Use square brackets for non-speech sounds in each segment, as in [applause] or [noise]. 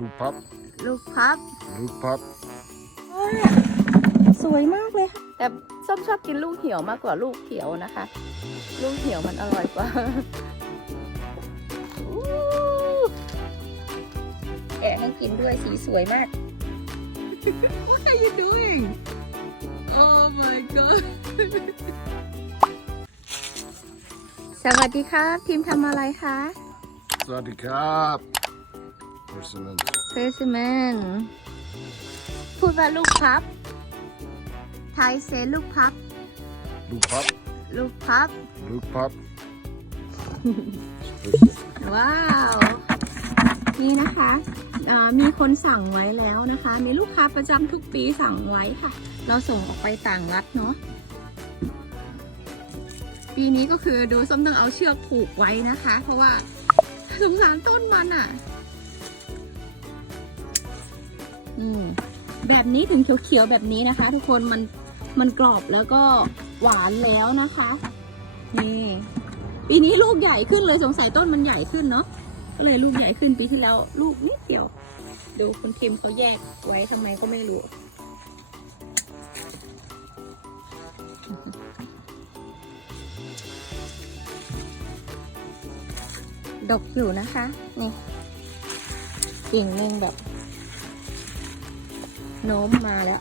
ลูกพับ ลูกพับ ลูกพับ สวยมากเลยค่ะแต่ส้มชอบกินลูกเหี่ยวมากกว่าลูกเขียวนะคะ ลูกเหี่ยวมันอร่อยกว่าอู้แกะให้กินด้วยสีสวยมาก What are you doing? Oh my god. สวัสดีครับ ทีมทำอะไรคะ สวัสดีครับ เพอร์ซันเพรสแมนพูดว่าลูกพับ ไทยเซลูกพับ ลูกพับลูกพับ ลูกพับว้าว นี่นะคะเอ่อมีคนสั่งไว้แล้วนะคะ มีลูกค้าประจำทุกปีสั่งไว้ค่ะ เราส่งออกไปต่างรัฐเนาะ ปีนี้ก็คือดูส้มต้องเอาเชือกผูกไว้นะคะ เพราะว่าสงสารต้นมันอะ่ อืมแบบนี้ถึงเขียวๆแบบนี้นะคะ ทุกคนมันมันกรอบแล้วก็หวานแล้วนะคะนี่ปีนี้ลูกใหญ่ขึ้นเลยสงสัยต้นมันใหญ่ขึ้นเนาะก็เลยลูกใหญ่ขึ้นปีที่แล้ว ลูกนิดเดียว ดูคุณทิมเขาแยกไว้ทำไมก็ไม่รู้ ดกอยู่นะคะ นี่กิ่งหนึ่งแบบ โน้มมาแล้ว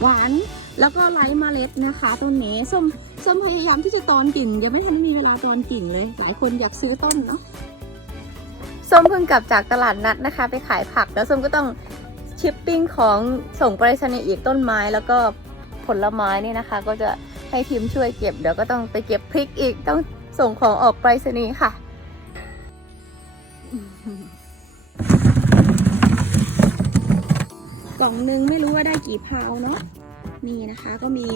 หวานแล้วก็ไร้เมล็ดนะคะต้นนี้ส้มส้มพยายามที่จะตอนกิ่งยังไม่ทันมีเวลาตอนกิ่งเลย หลายคนอยากซื้อต้นเนาะส้มเพิ่งกลับจากตลาดนัดนะคะ ไปขายผักแล้วส้มก็ต้องชิปปิ้งของส่งไปรษณีย์อีกต้นไม้แล้วก็ผลไม้นี่นะคะ ก็จะให้ทีมช่วยเก็บเดี๋ยวก็ต้องไปเก็บพริกอีกต้อง ส่งของออกไปรษณีย์ค่ะ กล่องหนึงไม่รู้ว่าได้กี่พาวเนาะนี่นะคะก็มี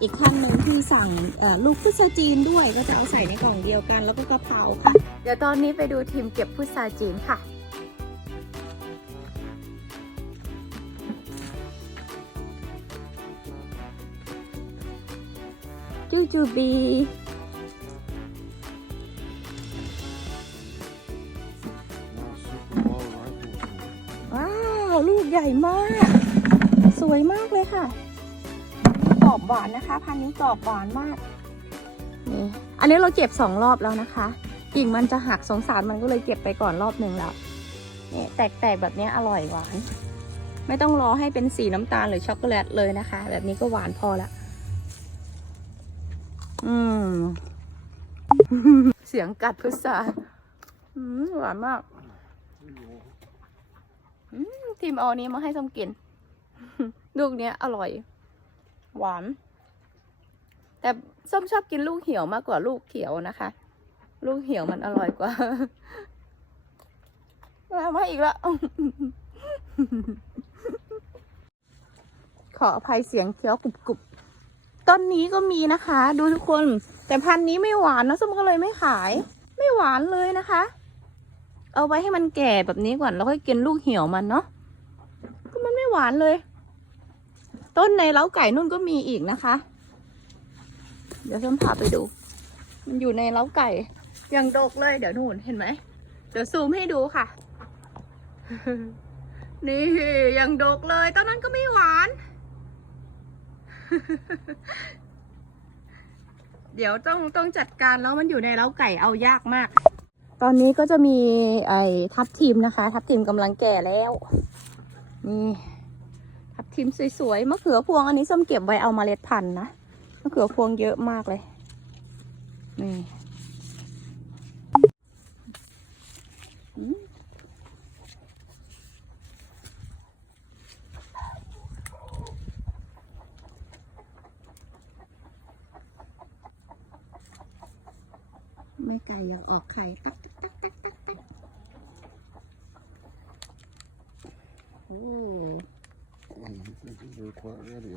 อีกท่านหนึ่งที่สั่งเอ่อลูกพุทราจีนด้วยก็จะเอาใส่ในกล่องเดียวกัน แล้วก็กะเพราค่ะ เดี๋ยวตอนนี้ไปดูทีมเก็บพุทราจีนค่ะ จูจูบี ลูกใหญ่มาก สวยมากเลยค่ะกรอบหวานนะคะ พันนี้กรอบหวานมากนี่อันนี้เราเก็บสองรอบแล้วนะคะ กิ่งมันจะหักสงสารมันก็เลยเก็บไปก่อนรอบหนึ่งแล้วนี่แตกๆแบบนี้อร่อยหวาน ไม่ต้องรอให้เป็นสีน้ำตาลหรือช็อกโกแลตเลยนะคะ แบบนี้ก็หวานพอละอืม เสียงกัดพุทราหวานมาก ทีมเอาอันนี้มาให้ส้มกิน ลูกเนี้ย อร่อย หวาน แต่ส้มชอบกินลูกเหี่ยวมากกว่าลูกเขียวนะคะ ลูกเหี่ยวมันอร่อยกว่ามามาอีกแล้ว ขออภัยเสียงเคี้ยวกรุบกรุบต้นนี้ก็มีนะคะ ดูทุกคน แต่พันธุ์นี้ไม่หวานนะส้มก็เลยไม่ขาย ไม่หวานเลยนะคะ เอาไว้ให้มันแก่แบบนี้ก่อนแล้วค่อยกินลูกเหี่ยวมันเนาะก็มันไม่ หวานเลย ต้นในเล้าไก่นุ่นก็มีอีกนะคะ เดี๋ยวส้มพาไปดู มันอยู่ในเล้าไก่ยังดกเลย เดี๋ยวนู่นเห็นไหมเดี๋ยวซูมให้ดูค่ะ นี่ยังดกเลยตอนนั้นก็ไม่หวาน เดี๋ยวต้องต้องจัดการแล้วมันอยู่ในเล้าไก่เอายากมากตอนนี้ก็จะมีไอ้ทับทิมนะคะ ทับทิมกำลังแก่แล้ว นี่ ทิมสวยๆมะเขือพวงอันนี้ส้มเก็บไว้เอามาเล็ดพันธุ์นะมะเขือพวงเยอะมากเลยนี่อืมแม่ไก่อยากออกไข่ตักตักตักตักตักตักโอ้ one. They're quite ready.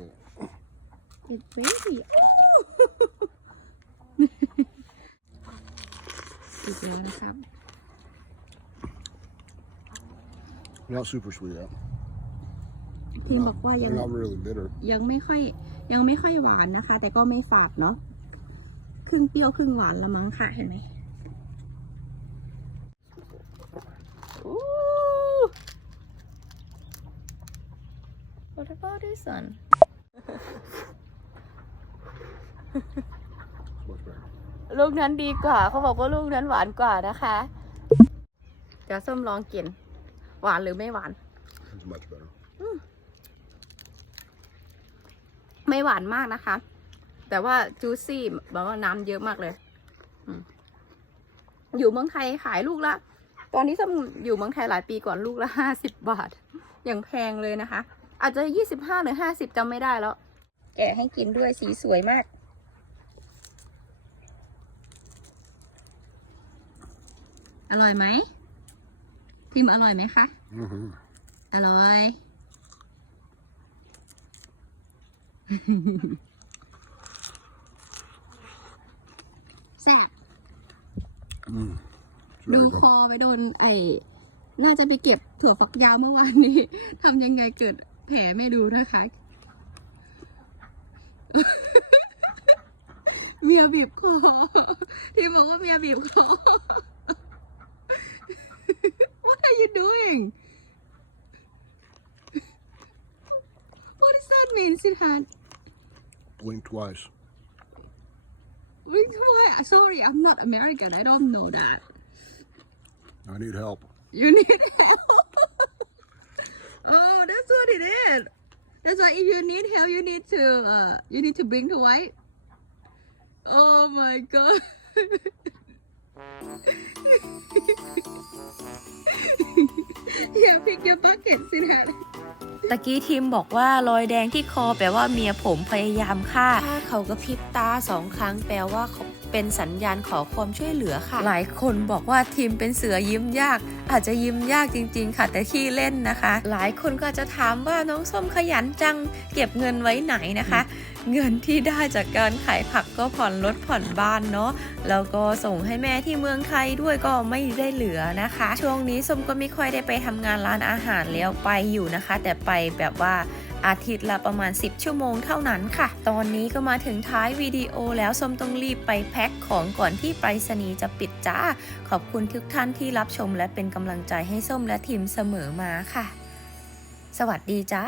It's baby อีกแล้วนะครับ Not super sweet though. ทีมบอกว่ายัง They're not really bitter. ยังไม่ค่อยยังไม่ค่อยหวานนะคะ แต่ก็ไม่ฝาดเนาะครึ่งเปรี้ยวครึ่งหวานละมั้งค่ะเห็นไหมอู้ What about this one Much better. ลูกนั้นดีกว่า เขาบอกว่าลูกนั้นหวานกว่านะคะ เดี๋ยวส้มลองกิน หวานหรือไม่หวาน It's much better. ไม่หวานมากนะคะ แต่ว่าจูซี่แบบว่าน้ำเยอะมากเลยอืมอยู่เมืองไทยขายลูกละ ตอนนี้ส้มอยู่เมืองไทยหลายปีก่อนลูกละห้าสิบบาท อย่างแพงเลยนะคะ อาจจะยี่สิบห้าหรือห้าสิบจำไม่ได้แล้ว แกะให้กินด้วยสีสวยมาก อร่อยไหมพิมพ์อร่อยไหมคะ Mm-hmm. อร่อย แซ่บ Mm. It's ดู very ค good. อไปโดนไอ้น่าจะไปเก็บถั่วฝักยาวเมื่อวานนี้ทำยังไงเกิด แผลไม่ดูนะคะเมียบีบคอที่บอกว่าเมียบีบคอ What are you doing What does that mean สิทาน Blink twice. Wait, why? Sorry, I'm not American. I don't know that. I need help. You need help. Oh, that's what it is. That's why if you need help, you need to uh, you need to bring the white. Oh my god. [laughs] yeah, pick your bucket, sit down. ตะกี้ทีมบอกว่ารอยแดงที่คอแปลว่าเมียผมพยายามฆ่า ถ้าเขาก็พริบตาสองครั้งแปลว่าเขาเป็นสัญญาณขอความช่วยเหลือค่ะ หลายคนบอกว่าทีมเป็นเสือยิ้มยาก อาจจะยิ้มยากจริง ๆ ค่ะ แต่ขี้เล่นนะคะ หลายคนก็อาจจะถามว่าน้องส้มขยันจัง เก็บเงินไว้ไหนนะคะ เงินที่ได้จากการขายผักก็ผ่อนรถผ่อนบ้านเนาะแล้วก็ส่งให้แม่ที่ที่เมืองไทยด้วยก็ไม่ได้เหลือนะคะ ช่วงนี้ส้มก็ไม่ค่อยได้ไปทำงานร้านอาหารแล้วไปอยู่นะคะ แต่ไปแบบว่าอาทิตย์ละประมาณ 10 ชั่วโมงเท่านั้นค่ะ ตอนนี้ก็มาถึงท้ายวิดีโอแล้วส้มต้องรีบไปแพ็คของก่อนที่ไปรษณีย์จะปิดจ้า ขอบคุณทุกท่านที่รับชมและเป็นกำลังใจให้ส้มและทีมเสมอมาค่ะ สวัสดีจ้า